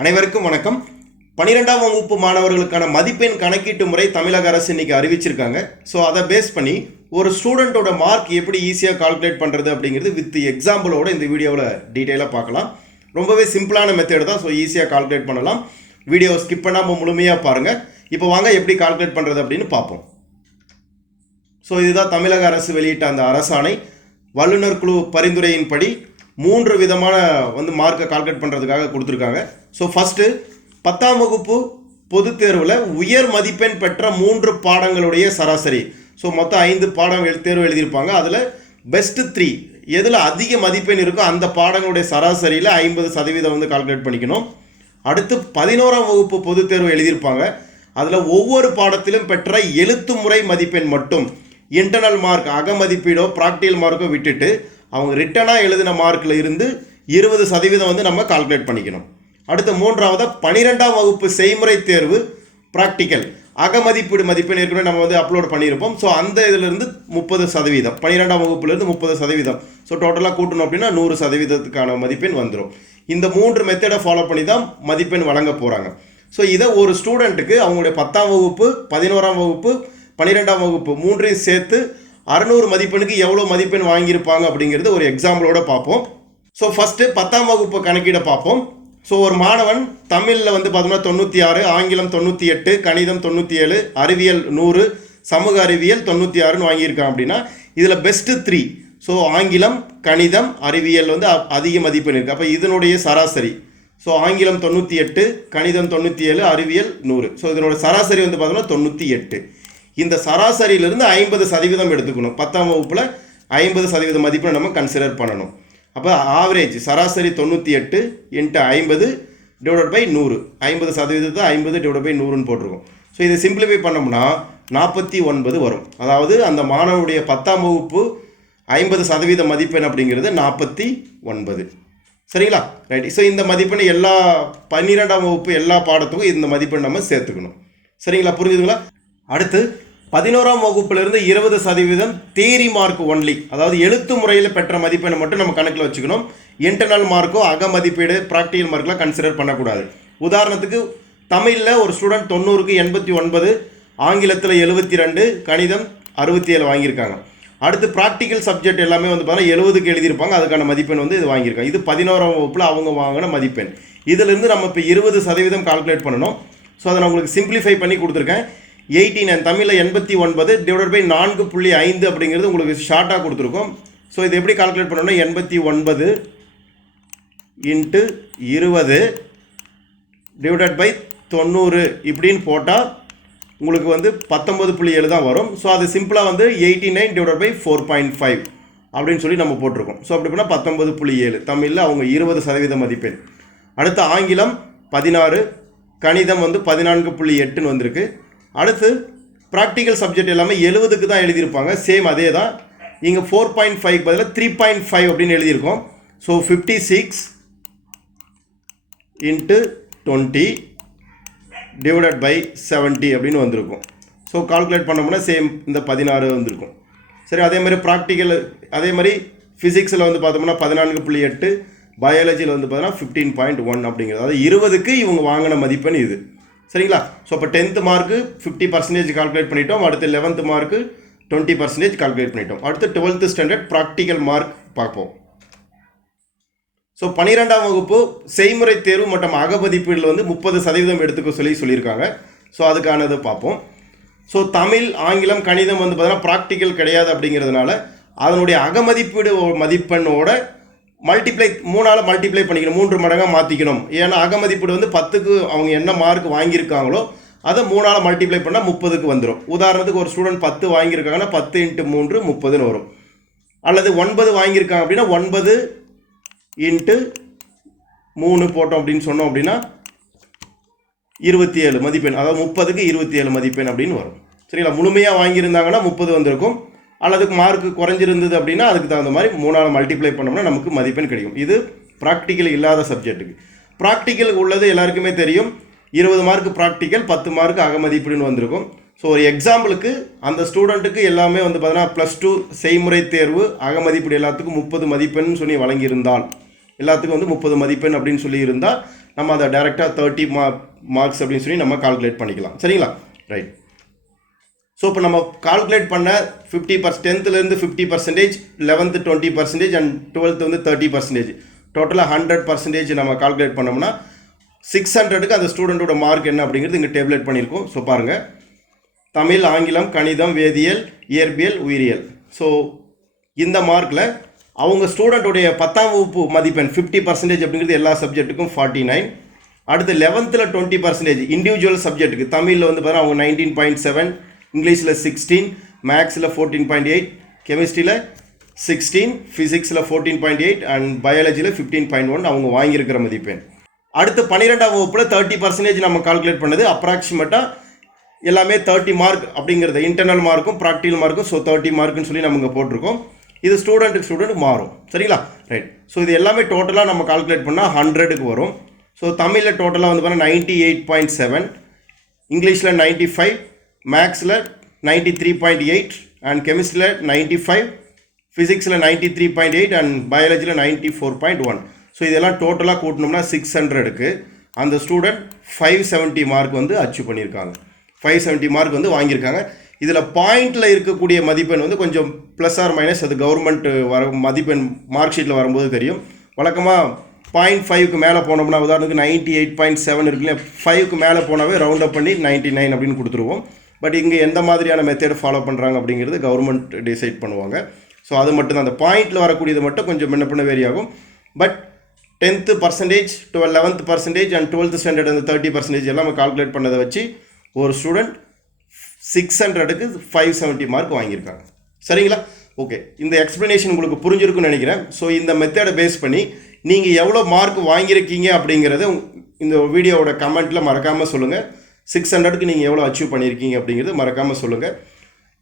அனைவருக்கும் வணக்கம். 12ஆம் வகுப்பு மாணவர்களுக்கான மதிப்பெண் கணக்கீட்டு முறை தமிழக அரசு இன்னைக்கு அறிவிச்சிருக்காங்க. ஸோ அதை பேஸ் பண்ணி ஒரு ஸ்டூடெண்ட்டோட மார்க் எப்படி ஈஸியாக கால்குலேட் பண்ணுறது அப்படிங்கிறது வித் எக்ஸாம்பிளோட இந்த வீடியோவில் டீட்டெயிலாக பார்க்கலாம். ரொம்பவே சிம்பிளான மெத்தட் தான். ஸோ ஈஸியாக கால்குலேட் பண்ணலாம். வீடியோவை ஸ்கிப் பண்ணாமல் முழுமையாக பாருங்கள். இப்போ வாங்க எப்படி கால்குலேட் பண்ணுறது அப்படின்னு பார்ப்போம். ஸோ இதுதான் தமிழக அரசு வெளியிட்ட அந்த அரசாணை. வல்லுநர் குழு பரிந்துரையின்படி 3 விதமான மார்க்கை கால்குலேட் பண்ணுறதுக்காக கொடுத்துருக்காங்க. ஸோ ஃபஸ்ட்டு 10ஆம் வகுப்பு பொதுத் தேர்வில் உயர் மதிப்பெண் பெற்ற 3 பாடங்களுடைய சராசரி. ஸோ மொத்தம் 5 பாடம் தேர்வு எழுதியிருப்பாங்க. அதில் பெஸ்ட்டு 3 எதில் அதிக மதிப்பெண் இருக்கோ அந்த பாடங்களுடைய சராசரியில் 50% கால்குலேட் பண்ணிக்கணும். அடுத்து 11ஆம் வகுப்பு பொதுத் தேர்வு எழுதியிருப்பாங்க. அதில் ஒவ்வொரு பாடத்திலும் பெற்ற எழுத்து முறை மதிப்பெண் மட்டும் இன்டர்னல் மார்க் அகமதிப்பீடோ ப்ராக்டிகல் மார்க்கோ விட்டுட்டு அவங்க ரிட்டனாக எழுதின மார்க்கில் இருந்து 20% நம்ம கால்குலேட் பண்ணிக்கணும். அடுத்து 3வது 12ஆம் வகுப்பு செய்முறை தேர்வு ப்ராக்டிக்கல் அகமதிப்பீடு மதிப்பெண் ஏற்கனவே நம்ம அப்லோட் பண்ணியிருப்போம். ஸோ அந்த இதிலிருந்து 30%, 12ஆம் வகுப்புலேருந்து 30%. ஸோ டோட்டலாக கூட்டணும் அப்படின்னா 100%க்கான மதிப்பெண் வந்துடும். இந்த 3 மெத்தடை ஃபாலோ பண்ணி தான் மதிப்பெண் வழங்க போகிறாங்க. ஸோ இதை ஒரு ஸ்டூடெண்ட்டுக்கு அவங்களுடைய 10ஆம் வகுப்பு 11ஆம் வகுப்பு 12ஆம் வகுப்பு 3ஐயும் சேர்த்து 600 மதிப்பெண்ணுக்கு எவ்வளோ மதிப்பெண் வாங்கியிருப்பாங்க அப்படிங்கிறது ஒரு எக்ஸாம்பிளோட பார்ப்போம். ஸோ ஃபஸ்ட்டு 10ஆம் வகுப்பு கணக்கீடை பார்ப்போம். ஸோ ஒரு மாணவன் தமிழில் பார்த்தோம்னா 96, ஆங்கிலம் 98, கணிதம் 97, அறிவியல் 100, சமூக அறிவியல் 96ன்னு வாங்கியிருக்கான் அப்படின்னா இதில் பெஸ்ட்டு 3. ஸோ ஆங்கிலம், கணிதம், அறிவியல் அதிக மதிப்பெண் இருக்குது. அப்போ இதனுடைய சராசரி ஸோ ஆங்கிலம் 98, கணிதம் 97, அறிவியல் 100. ஸோ இதனோட சராசரி பார்த்தோம்னா 98. இந்த சராசரியிலிருந்து 50% எடுத்துக்கணும். 10ஆம் வகுப்பில் 50% மதிப்பெண் நம்ம கன்சிடர் பண்ணணும். அப்போ ஆவரேஜ் சராசரி 98 × 50 டிவைட் பை 100. 50% 50 டிவைட் பை 100ன்னு போட்டிருக்கோம். ஸோ இதை சிம்பிளிஃபை பண்ணோம்னா 49 வரும். அதாவது அந்த மாணவனுடைய 10ஆம் வகுப்பு 50% மதிப்பெண் அப்படிங்கிறது 49. சரிங்களா? ரைட். ஸோ இந்த மதிப்பெண் எல்லா 12ஆம் வகுப்பு எல்லா பாடத்துக்கும் இந்த மதிப்பெண் நம்ம சேர்த்துக்கணும். சரிங்களா? புரிஞ்சுதுங்களா? அடுத்து 11ஆம் வகுப்பிலிருந்து 20% தியரி மார்க் ஒன்லி, அதாவது எழுத்து முறையில் பெற்ற மதிப்பெண்ணை மட்டும் நம்ம கணக்கில் வச்சுக்கணும். இன்டர்னல் மார்க்கோ அகமதிப்பீடு ப்ராக்டிகல் மார்க்கெலாம் கன்சிடர் பண்ணக்கூடாது. உதாரணத்துக்கு தமிழில் ஒரு ஸ்டூடெண்ட் 90க்கு 89, ஆங்கிலத்தில் 72, கணிதம் 67 வாங்கியிருக்காங்க. அடுத்து ப்ராக்டிக்கல் சப்ஜெக்ட் எல்லாமே பார்த்தீங்கன்னா 70க்கு எழுதியிருப்பாங்க. அதுக்கான மதிப்பெண் இது வாங்கியிருக்காங்க. இது 11ஆம் வகுப்பில் அவங்க வாங்கின மதிப்பெண். இதிலிருந்து நம்ம இப்போ 20% கால்குலேட் பண்ணணும். ஸோ அதை நான் உங்களுக்கு சிம்பிளிஃபை பண்ணி கொடுத்துருக்கேன். 89 தமிழில் 89 டிவைட் பை 4.5 அப்படிங்கிறது உங்களுக்கு ஷார்ட்டாக கொடுத்துருக்கோம். ஸோ இது எப்படி கால்குலேட் பண்ணோம்னா 89 × 20 டிவைட் பை 90 இப்படின்னு போட்டால் உங்களுக்கு 19.7 தான் வரும். ஸோ அது சிம்பிளாக 89 டிவைட் பை 4.5 அப்படின்னு சொல்லி நம்ம போட்டிருக்கோம். ஸோ அப்படி பண்ணால் 19.7 தமிழில் அவங்க 20% மதிப்பெண். அடுத்து ஆங்கிலம் 16, கணிதம் 14.8ன்னு வந்திருக்கு. அடுத்து ப்ராக்டிக்கல் சப்ஜெக்ட் எல்லாமே 70க்கு தான் எழுதியிருப்பாங்க. சேம் அதே தான். இங்கே 4.5 பதிலாக 3.5 அப்படின்னு எழுதியிருக்கோம். ஸோ 56 × 20 டிவைடட் பை 70 அப்படின்னு வந்திருக்கும். ஸோ கால்குலேட் பண்ணோம்னா சேம் இந்த 16 வந்திருக்கும். சரி, அதே மாதிரி ப்ராக்டிக்கல் அதே மாதிரி ஃபிசிக்ஸில் பார்த்தோம்னா 14.8, பயாலஜியில் பார்த்தோம்னா 15.1 அப்படிங்கிறது. அதாவது 20க்கு இவங்க வாங்கின மதிப்பெண் இது. சரிங்களா? ஸோ இப்போ 10th மார்க்கு 50% கால்குலேட் பண்ணிட்டோம். அடுத்து 11th மார்க்கு 20% கால்குலேட் பண்ணிட்டோம். அடுத்து 12th ஸ்டாண்டர்ட் ப்ராக்டிக்கல் மார்க் பார்ப்போம். ஸோ 12ஆம் வகுப்பு செய்முறை தேர்வு மற்றும் அகமதிப்பீடில் 30% எடுத்துக்க சொல்லியிருக்காங்க. ஸோ அதுக்கானதை பார்ப்போம். ஸோ தமிழ், ஆங்கிலம், கணிதம் பார்த்தீங்கன்னா ப்ராக்டிக்கல் கிடையாது அப்படிங்கிறதுனால அதனுடைய அகமதிப்பீடு மதிப்பெண்ணோட மல்டிப்ளை 3ஆல் மல்டிப்ளை பண்ணிக்கணும், 3 மடங்காக மாற்றிக்கணும். ஏன்னா அகமதிப்பீடு 10க்கு அவங்க என்ன மார்க் வாங்கியிருக்காங்களோ அதை 3ஆல் மல்டிப்ளை பண்ணால் 30க்கு வந்துடும். உதாரணத்துக்கு ஒரு ஸ்டூடெண்ட் 10 வாங்கியிருக்காங்கன்னா 10 × 3 30ன்னு வரும். அல்லது 9 வாங்கியிருக்காங்க அப்படின்னா 9 × 3 போட்டோம் அப்படின்னு சொன்னோம் அப்படின்னா 27 மதிப்பெண். அதாவது 30க்கு 27 மதிப்பெண் அப்படின்னு வரும். சரிங்களா? முழுமையாக வாங்கியிருந்தாங்கன்னா 30 வந்திருக்கும். அல்லதுக்கு மார்க்கு குறைஞ்சிருந்தது அப்படின்னா அதுக்கு தகுந்த மாதிரி 3ஆல் மல்டிப்ளை பண்ணோம்னா நமக்கு மதிப்பெண் கிடைக்கும். இது ப்ராக்டிக்கல் இல்லாத சப்ஜெக்ட்டுக்கு. ப்ராக்டிக்கல் உள்ளது எல்லாருக்குமே தெரியும். 20 மார்க்கு ப்ராக்டிக்கல், 10 மார்க்கு அகமதிப்பீடுன்னு வந்திருக்கும். ஸோ ஒரு எக்ஸாம்பிளுக்கு அந்த ஸ்டூடெண்ட்டுக்கு எல்லாமே பார்த்தீங்கன்னா +2 செய்முறை தேர்வு அகமதிப்பீடு எல்லாத்துக்கும் 30 மதிப்பெண் சொல்லி வழங்கியிருந்தால் எல்லாத்துக்கும் வந்து 30 மதிப்பெண் அப்படின்னு சொல்லி இருந்தால் நம்ம அதை டைரெக்டாக 30 மார்க்ஸ் அப்படின்னு சொல்லி நம்ம கால்குலேட் பண்ணிக்கலாம். சரிங்களா? ரைட். ஸோ இப்போ நம்ம கால்குலேட் பண்ண 50% 10th 50%, 11th 20% அண்ட் 12th வந்து 30%, டோட்டலாக 100% நம்ம கால்குலேட் பண்ணோம்னா 600க்கு அந்த ஸ்டூடெண்ட்டோட மார்க் என்ன அப்படிங்கிறது இங்கே டேபிளேட் பண்ணியிருக்கோம். ஸோ பாருங்கள், தமிழ், ஆங்கிலம், கணிதம், வேதியியல், இயற்பியல், உயிரியல். ஸோ இந்த மார்க்கில் அவங்க ஸ்டூடெண்ட்டுடைய 10ஆம் வகுப்பு மதிப்பெண் 50% அப்படிங்கிறது எல்லா சப்ஜெக்ட்டுக்கும் 49. அடுத்து 11th 20% இண்டிவிஜுவல் சப்ஜெக்ட்டுக்கு தமிழில் வந்து பார்த்தீங்கன்னா அவங்க 19.7, இங்கிலீஷில் 16, மேக்ஸில் 14.8, கெமிஸ்ட்ரியில் 16, ஃபிசிக்ஸில் 14.8 அண்ட் பயாலஜியில் 15.1 அவங்க வாங்கியிருக்கிற மதிப்பெண். அடுத்து 12ஆம் வகுப்பில் 30% நம்ம கால்குலேட் பண்ணது அப்ராக்சிமேட்டாக எல்லாமே 30 மார்க் அப்படிங்கிறது இன்டர்னல் மார்க்கும் ப்ராக்டிகல் மார்க்கும். ஸோ 30 மார்க்குன்னு சொல்லி நம்ம இங்கே போட்டிருக்கோம். இது ஸ்டூடெண்ட் மாறும். சரிங்களா? ரைட். ஸோ இது எல்லாமே டோட்டலாக நம்ம கால்குலேட் பண்ணால் 100க்கு வரும். ஸோ தமிழில் டோட்டலாக வந்து பார்த்தீங்கன்னா 98.7, இங்கிலீஷில் 95, மேக்ஸில் 93.8 அண்ட் கெமிஸ்ட்ரியில் 95, ஃபிசிக்ஸில் 93.8 அண்ட் பயாலஜியில் 94.1. ஸோ இதெல்லாம் டோட்டலாக கூட்டினோம்னா 600க்கு அந்த ஸ்டூடெண்ட் 570 மார்க் வந்து அச்சீவ் பண்ணியிருக்காங்க. 570 மார்க் வந்து வாங்கியிருக்காங்க. இதில் பாயிண்டில் இருக்கக்கூடிய மதிப்பெண் வந்து கொஞ்சம் ப்ளஸ் ஆர் மைனஸ், அது கவர்மெண்ட் வர மதிப்பெண் மார்க் ஷீட்டில் வரும்போது தெரியும். வழக்கமாக 0.5க்கு மேலே போனோம்னா, உதாரணத்துக்கு 98.7 இருக்குல்ல, 5க்கு மேலே போனாவே ரவுண்ட் அப் பண்ணி 99 அப்படின்னு கொடுத்துருவோம். பட் இங்கே எந்த மாதிரியான மெத்தேட் ஃபாலோ பண்ணுறாங்க அப்படிங்கிறது கவர்மெண்ட் டிசைட் பண்ணுவாங்க. ஸோ அது மட்டும் தான், அந்த பாயிண்டில் வரக்கூடியது மட்டும் கொஞ்சம் முன்ன பின்ன வேரி ஆகும். But 10th percentage, 11th percentage and 12th standard அந்த 30% எல்லாம் கால்குலேட் பண்ணதை வச்சு ஒரு ஸ்டூடெண்ட் 600க்கு 570 மார்க் வாங்கியிருக்காங்க. சரிங்களா? ஓகே, இந்த எக்ஸ்ப்ளனேஷன் உங்களுக்கு புரிஞ்சிருக்குன்னு நினைக்கிறேன். ஸோ இந்த மெத்தடை பேஸ் பண்ணி நீங்கள் எவ்வளோ மார்க் வாங்கியிருக்கீங்க அப்படிங்கிறத இந்த வீடியோவோட கமெண்ட்டில் மறக்காமல் சொல்லுங்கள். 600க்கு நீங்கள் எவ்வளோ அச்சீவ் பண்ணியிருக்கீங்க அப்படிங்கிறது மறக்காமல் சொல்லுங்கள்.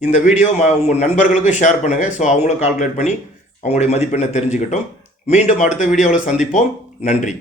இந்த வீடியோ உங்கள் நண்பர்களுக்கும் ஷேர் பண்ணுங்கள். ஸோ அவங்களும் கால்குலேட் பண்ணி அவங்களுடைய மதிப்பெண்ணை தெரிஞ்சுக்கிட்டோம். மீண்டும் அடுத்த வீடியோவில் சந்திப்போம். நன்றி.